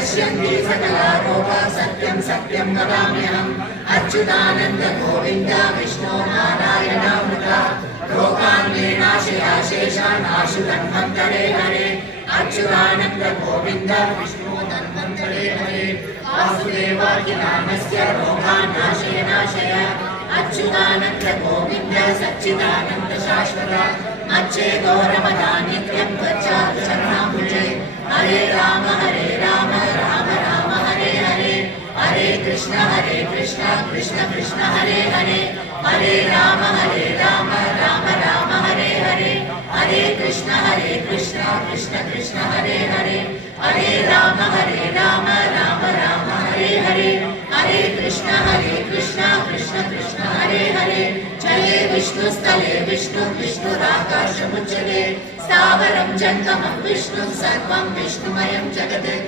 नश्यन्ति सकला रोगाः सत्यं सत्यं वदाम्यहम् अच्युतानन्द गोविन्द विष्णु नारायणामृत रोगान् विनाशया शेषान् आशु धन्वन्तरे हरे अच्युतानन्द गोविन्द विष्णु धन्वन्तरे हरे वासुदेवाखिलानस्य रोगान् नाशय नाशय अच्युतानन्द गोविन्द सच्चिदानन्द शाश्वत अच्छेदो रमदा नित्यं गच्छातु शरणाम्बुजे हरे राम राम राम हरे हरे हरे कृष्ण कृष्ण कृष्ण हरे हरे हरे राम राम राम हरे हरे हरे कृष्ण कृष्ण कृष्ण हरे हरे हरे राम राम राम हरे हरे हरे कृष्ण कृष्ण कृष्ण हरे हरे जले विष्णुस्थले विष्णु विष्णुराकाशमुच्यते स्थावरं जङ्गमं विष्णुं सर्वं विष्णुमयं जगत्।